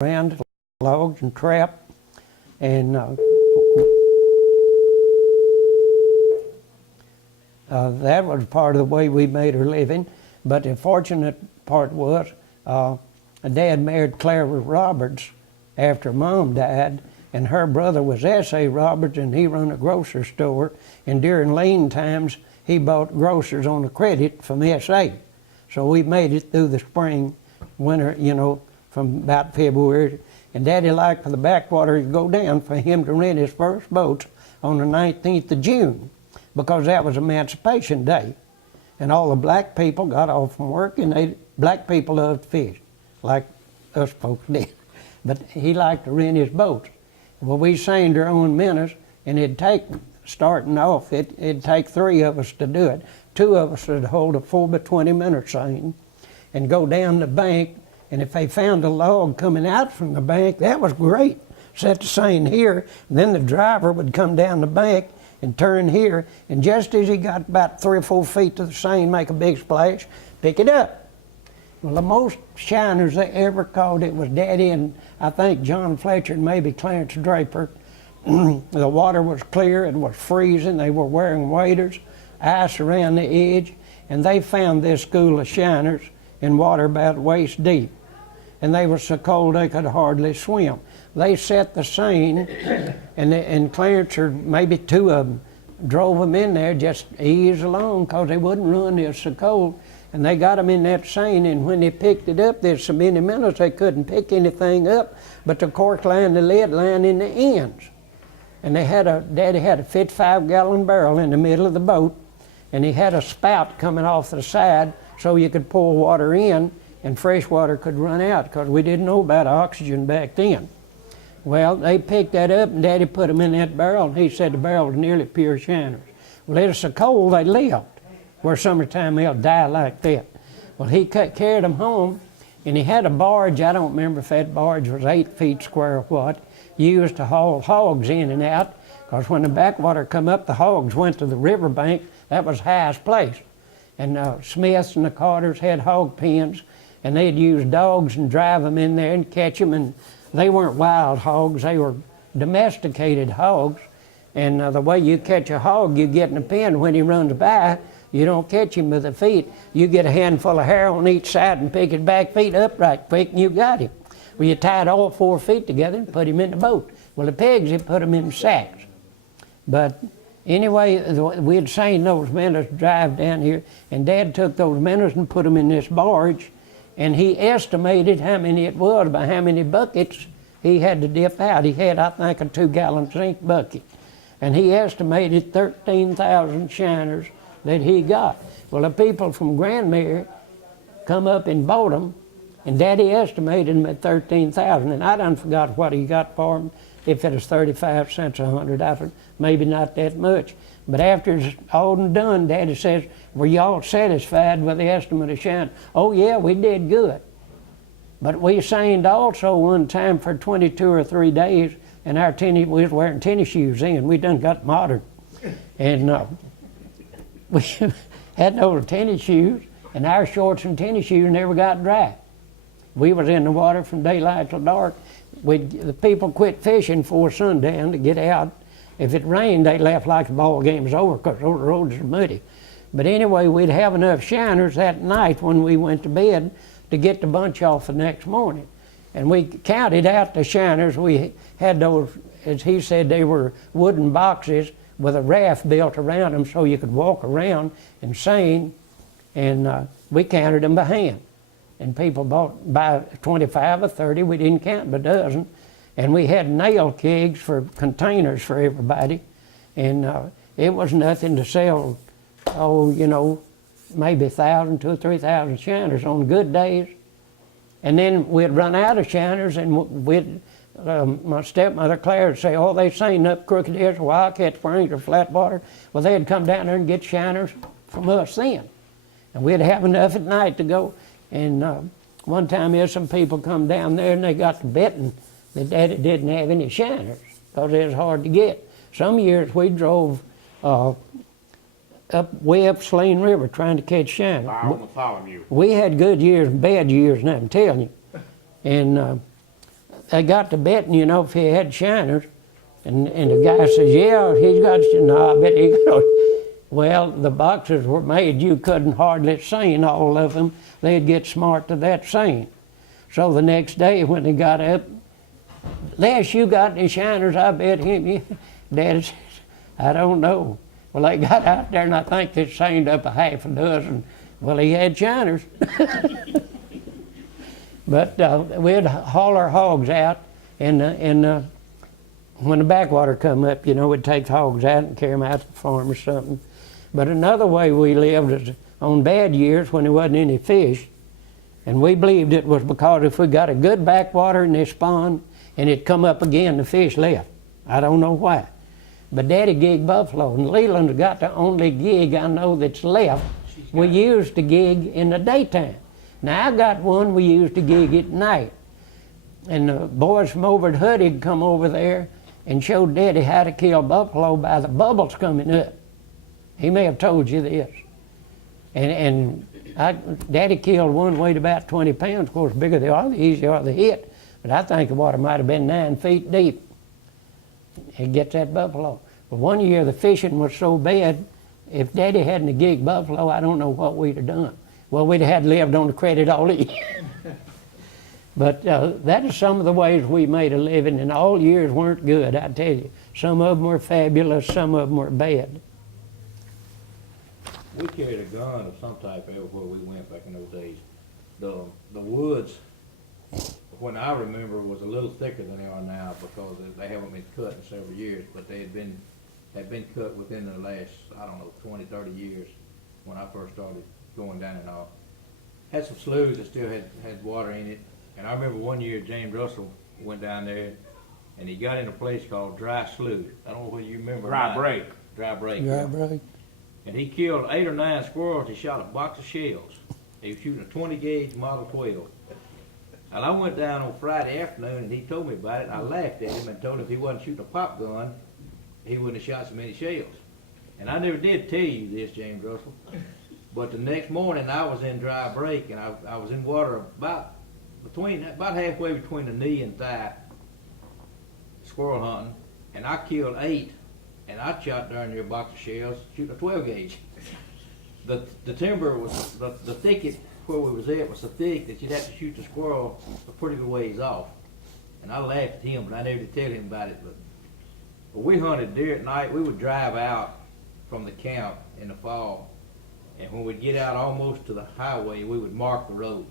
around logs and trap, and that was part of the way we made our living. But the fortunate part was Dad married Clara Roberts after Mom died, and her brother was S.A. Roberts, and he run a grocery store, and during lean times he bought grocers on a credit from S.A. So we made it through the spring, winter, you know, from about February. And Daddy liked for the backwater to go down for him to rent his first boats on the 19th of June, because that was Emancipation Day. And all the black people got off from work, and black people loved to fish, like us folks did. But he liked to rent his boats. Well, we seined our own minnows, and it'd take, starting off, it'd take 3 of us to do it. 2 of us would hold a 4 by 20 minnow seine and go down the bank, and if they found a log coming out from the bank, that was great. Set the seine here, and then the driver would come down the bank and turn here, and just as he got about 3 or 4 feet to the seine, make a big splash, pick it up. Well, the most shiners they ever caught, it was Daddy and I think John Fletcher and maybe Clarence Draper. The water was clear, it was freezing, they were wearing waders, ice around the edge, and they found this school of shiners in water about waist deep. And they were so cold they could hardly swim. They set the seine, and Clarence, or maybe 2 of them, drove them in there, just ease along, because they wouldn't run, they were so cold. And they got them in that seine, and when they picked it up, there's so many minnows they couldn't pick anything up but the cork line, the lead line in the ends. And they had Daddy had a 55-gallon barrel in the middle of the boat, and he had a spout coming off the side so you could pour water in and fresh water could run out, because we didn't know about oxygen back then. Well, they picked that up, and Daddy put them in that barrel, and he said the barrel was nearly pure shiners. Well, it was so cold they lived, where summertime they'll die like that. Well, he carried them home, and he had a barge. I don't remember if that barge was 8 feet square or what, used to haul hogs in and out, because when the backwater come up, the hogs went to the riverbank. That was the highest place. And Smiths and the Carters had hog pens, and they'd use dogs and drive them in there and catch them. And they weren't wild hogs, they were domesticated hogs. And the way you catch a hog, you get in a pen. When he runs by, you don't catch him with the feet. You get a handful of hair on each side and pick his back feet up right quick, and you got him. Well, you tied all 4 feet together and put him in the boat. Well, the pigs, you put them in sacks. But anyway, we'd seen those minnows drive down here, and Dad took those minnows and put them in this barge, and he estimated how many it was by how many buckets he had to dip out. He had, I think, a 2-gallon zinc bucket, and he estimated 13,000 shiners that he got. Well, the people from Grandmere come up and bought them, and Daddy estimated them at 13,000, and I done forgot what he got for them. If it was 35 cents a hundred, I thought maybe not that much. But after it's all done, Daddy says, were y'all satisfied with the estimate of shiners? Oh yeah, we did good. But we seined also one time for 22 or 3 days, and our we was wearing tennis shoes then. We done got modern. And we had those tennis shoes, and our shorts and tennis shoes never got dry. We was in the water from daylight till dark. The people quit fishing before sundown to get out. If it rained, they left like the ball game was over, because those roads are muddy. But anyway, we'd have enough shiners that night when we went to bed to get the bunch off the next morning. And we counted out the shiners. We had those, as he said, they were wooden boxes with a raft built around them so you could walk around and seine, and we counted them by hand. And people bought by 25 or 30, we didn't count by dozen. And we had nail kegs for containers for everybody. And it was nothing to sell, oh, you know, maybe 1,000, 2,000 or 3,000 shiners on good days. And then we'd run out of shiners, and my stepmother Claire would say, oh, they seen up Crooked Hills, Wildcat Springs, or Flatwater. Well, they'd come down there and get shiners from us then. And we'd have enough at night to go. And one time there's some people come down there, and they got to betting that Daddy didn't have any shiners, because it was hard to get. Some years we drove way up Saline River trying to catch shiners. I almost follow you. We had good years and bad years, and I'm telling you. And they got to betting, you know, if he had shiners, and the guy says, yeah, he's got, no, I bet he got. Well, the boxes were made, you couldn't hardly sing all of them. They'd get smart to that singing. So the next day when they got up, Les, you got any shiners? I bet him. Daddy says, I don't know. Well, they got out there, and I think they singed up a half a dozen. Well, he had shiners. But we'd haul our hogs out, and when the backwater come up, you know, we'd take the hogs out and carry them out to the farm or something. But another way we lived is on bad years when there wasn't any fish, and we believed it was because if we got a good backwater and they spawned, and it come up again, the fish left. I don't know why. But Daddy gigged buffalo, and Leland's got the only gig I know that's left. We used to gig in the daytime. Now I got one we used to gig at night. And the boys from over at Huddy come over there and showed Daddy how to kill buffalo by the bubbles coming up. He may have told you this. Daddy killed one weighed about 20 pounds. Of course, the bigger they are, the easier they are to hit. But I think the water might have been 9 feet deep. He gets that buffalo. But one year the fishing was so bad, if Daddy hadn't gigged buffalo, I don't know what we'd have done. Well, we'd have had lived on the credit all year. But that is some of the ways we made a living, and all years weren't good, I tell you. Some of them were fabulous, some of them were bad. We carried a gun of some type everywhere we went back in those days. The woods, when I remember, was a little thicker than they are now because they haven't been cut in several years, but they had been cut within the last, I don't know, 20, 30 years when I first started going down and all. Had some sloughs that still had water in it. And I remember one year James Russell went down there and he got in a place called Dry Slough. I don't know whether you remember. Dry Break. Dry Break. Dry Break. And he killed 8 or 9 squirrels. He shot a box of shells. He was shooting a 20 gauge Model 12. And I went down on Friday afternoon and he told me about it. And I laughed at him and told him if he wasn't shooting a pop gun, he wouldn't have shot so many shells. And I never did tell you this, James Russell. But the next morning I was in Dry Break and I was in water about halfway between the knee and thigh, squirrel hunting, and I killed 8, and I shot darn near a box of shells shooting a 12 gauge. The timber was, the thicket where we was at was so thick that you'd have to shoot the squirrel a pretty good ways off. And I laughed at him, but I never did tell him about it. But we hunted deer at night. We would drive out from the camp in the fall, and when we'd get out almost to the highway, we would mark the road.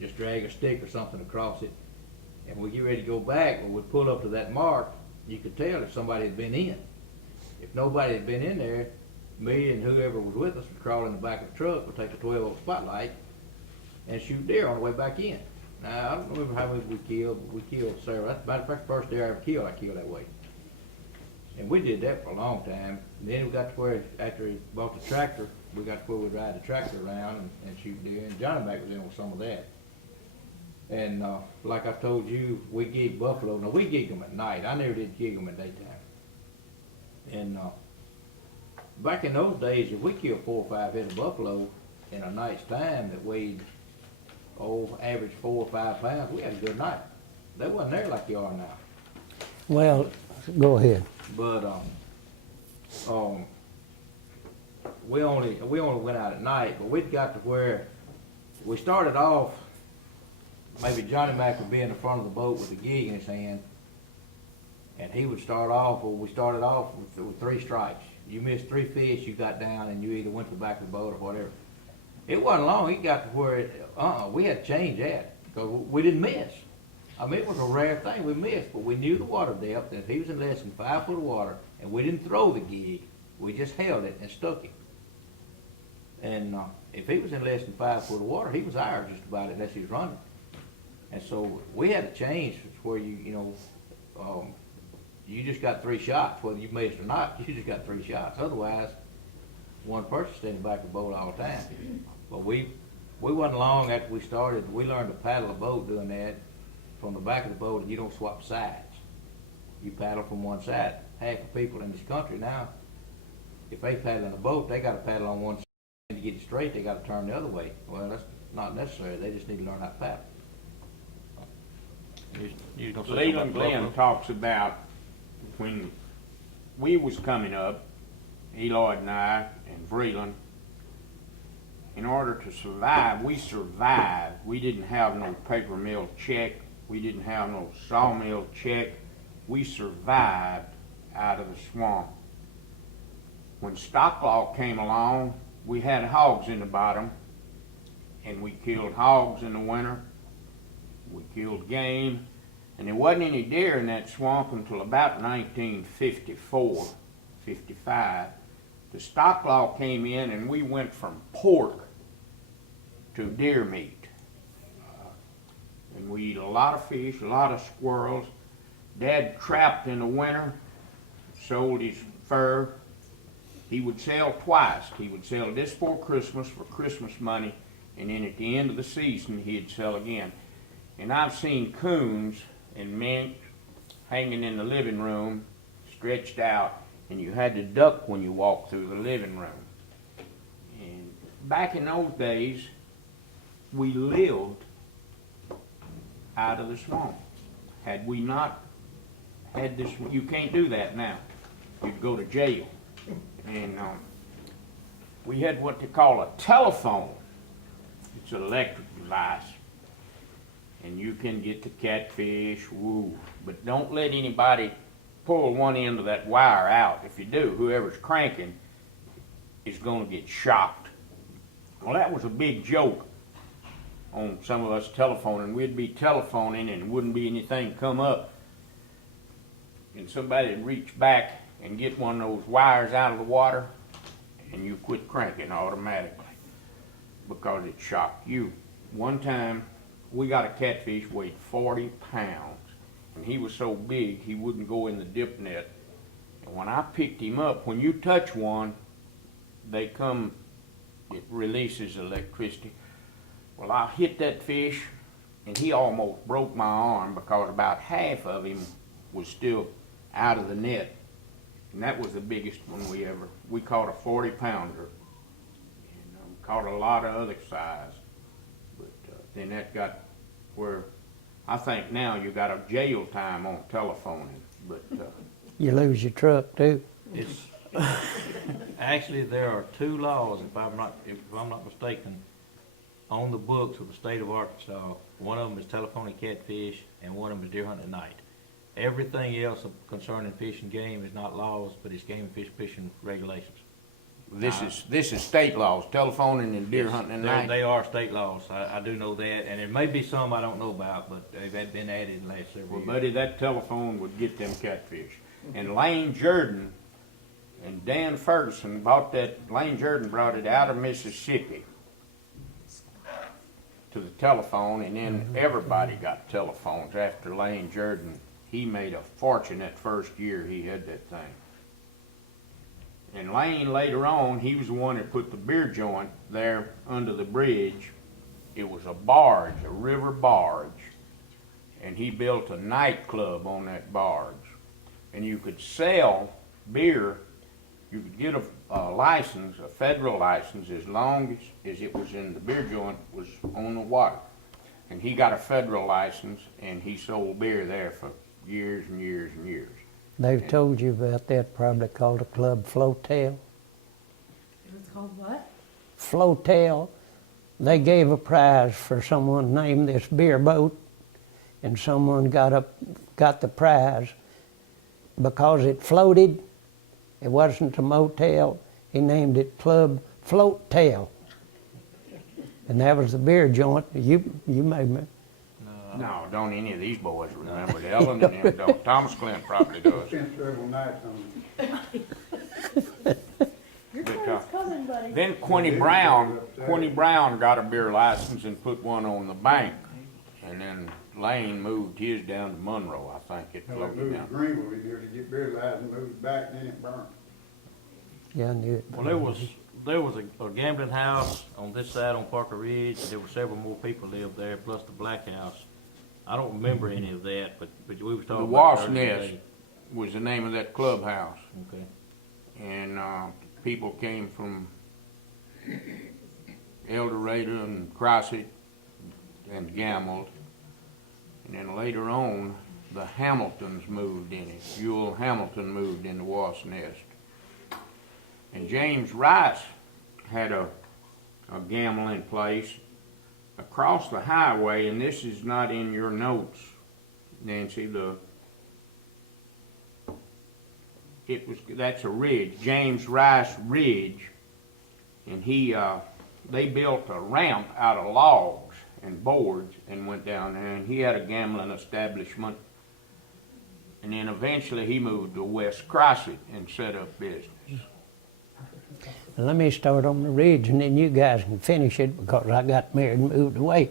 Just drag a stick or something across it. And when we get ready to go back, when we pull up to that mark, you could tell if somebody had been in. If nobody had been in there, me and whoever was with us would crawl in the back of the truck, would take a 12-volt spotlight and shoot deer on the way back in. Now, I don't remember how many we killed, but we killed several. That's about the first deer I ever killed, I killed that way. And we did that for a long time. And then we got to where, after he bought the tractor, we got to where we'd ride the tractor around and shoot deer. And Johnny back was in with some of that. And like I told you, we gig buffalo. Now, we gig them at night. I never did gig them at daytime. And back in those days, if we killed 4 or 5 head of buffalo in a night's time that weighed, average 4 or 5 pounds, we had a good night. They wasn't there like you are now. Well, go ahead. But we only went out at night, but we'd got to where we started off. Maybe Johnny Mac would be in the front of the boat with a gig in his hand, and he would start off, or we started off with 3 strikes. You missed 3 fish, you got down, and you either went to the back of the boat or whatever. It wasn't long, it got to where we had to change that, because we didn't miss. I mean, it was a rare thing, we missed, but we knew the water depth, and if he was in less than 5 foot of water, and we didn't throw the gig, we just held it and stuck him. And if he was in less than 5 foot of water, he was ours just about unless he was running. And so we had to change where you just got 3 shots, whether you missed or not, you just got 3 shots. Otherwise, one person stayed in the back of the boat all the time. But we wasn't long after we started, we learned to paddle a boat doing that from the back of the boat, and you don't swap sides. You paddle from one side. Half the people in this country now, if they paddle in a boat, they got to paddle on one side. To get it straight, they got to turn the other way. Well, that's not necessary. They just need to learn how to paddle. You gonna say Leland something about Glenn buffalo? talks about when we was coming up, Eloy and I and Vreeland, in order to survive, we survived. We didn't have no paper mill check. We didn't have no sawmill check. We survived out of the swamp. When stock law came along, we had hogs in the bottom, and we killed hogs in the winter. We killed game, and there wasn't any deer in that swamp until about 1954, 55. The stock law came in, and we went from pork to deer meat. And we eat a lot of fish, a lot of squirrels. Dad trapped in the winter, sold his fur. He would sell twice. He would sell this for Christmas money, and then at the end of the season, he'd sell again. And I've seen coons and mink hanging in the living room, stretched out, and you had to duck when you walked through the living room. And back in those days, we lived out of the swamp. Had we not had this, you can't do that now. You'd go to jail. And we had what they call a telephone. It's an electric device. And you can get the catfish, woo. But don't let anybody pull one end of that wire out. If you do, whoever's cranking is going to get shocked. Well, that was a big joke on some of us telephoning. We'd be telephoning and wouldn't be anything come up. And somebody would reach back and get one of those wires out of the water, and you quit cranking automatically because it shocked you. One time, we got a catfish weighed 40 pounds, and he was so big he wouldn't go in the dip net. And when I picked him up, when you touch one, they come, it releases electricity. Well, I hit that fish, and he almost broke my arm because about half of him was still out of the net. And that was the biggest one we caught a 40-pounder. And caught a lot of other size. But then that got where I think now you got a jail time on telephoning. But You lose your truck too. It's actually there are two laws, if I'm not mistaken, on the books of the state of Arkansas. One of them is telephoning catfish, and one of them is deer hunting at night. Everything else concerning fish and game is not laws, but it's game and fish fishing regulations. this is state laws, telephoning and deer hunting at night. They are state laws. I do know that, and there may be some I don't know about, but they've been added in the last several Well, years. buddy, that telephone would get them catfish. And Lane Jordan and Dan Ferguson bought that. Lane Jordan brought it out of Mississippi to the telephone, and then everybody got telephones after Lane Jordan. He made a fortune that first year he had that thing. And Lane later on, he was the one that put the beer joint there under the bridge. It was a barge, a river barge. And he built a nightclub on that barge. And you could sell beer, you could get a license, a federal license, as long as it was in the beer joint was on the water. And he got a federal license, and he sold beer there for years and years and years. They've told you about that, probably called a club Flotail. It's called what? Flotail. They gave a prize for someone named this beer boat, and someone got the prize because it floated. It wasn't a motel. He named it Club Flotail, and that was the beer joint. You may. No, don't any of these boys remember it. Ellen and them don't. Thomas Glenn probably does. Spent several nights on it. Your But, time's coming, buddy. Then Quinny Brown got a beer license and put one on the bank. And then Lane moved his down to Monroe, I think it They floated moved to down. Greenville in here to get beer license, moved back, then it burned. Yeah, I knew it. Well, there was a gambling house on this side on Parker Ridge. There were several more people lived there, plus the Black House. I don't remember any of that, but we was The talking about Wasp it Nest today. was the name of that clubhouse. Okay. And people came from El Dorado and Crossett and gambled. And then later on, the Hamiltons moved in it. Ewell Hamilton moved into Wasp Nest. And James Rice had a gambling place across the highway, and this is not in your notes, Nancy. That's a ridge, James Rice Ridge, and they built a ramp out of logs and boards and went down there, and he had a gambling establishment. And then eventually he moved to West Crossett and set up business. Let me start on the ridge, and then you guys can finish it because I got married and moved away.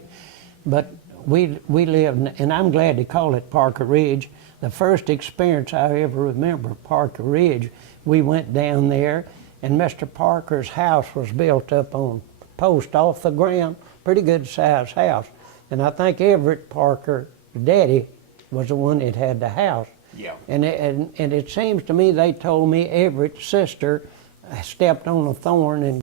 But we lived, and I'm glad to call it Parker Ridge. The first experience I ever remember, Parker Ridge, we went down there, and Mr. Parker's house was built up on a post off the ground, pretty good sized house. And I think Everett Parker, daddy, was the one that had the house. Yeah. And it seems to me they told me Everett's sister stepped on a thorn and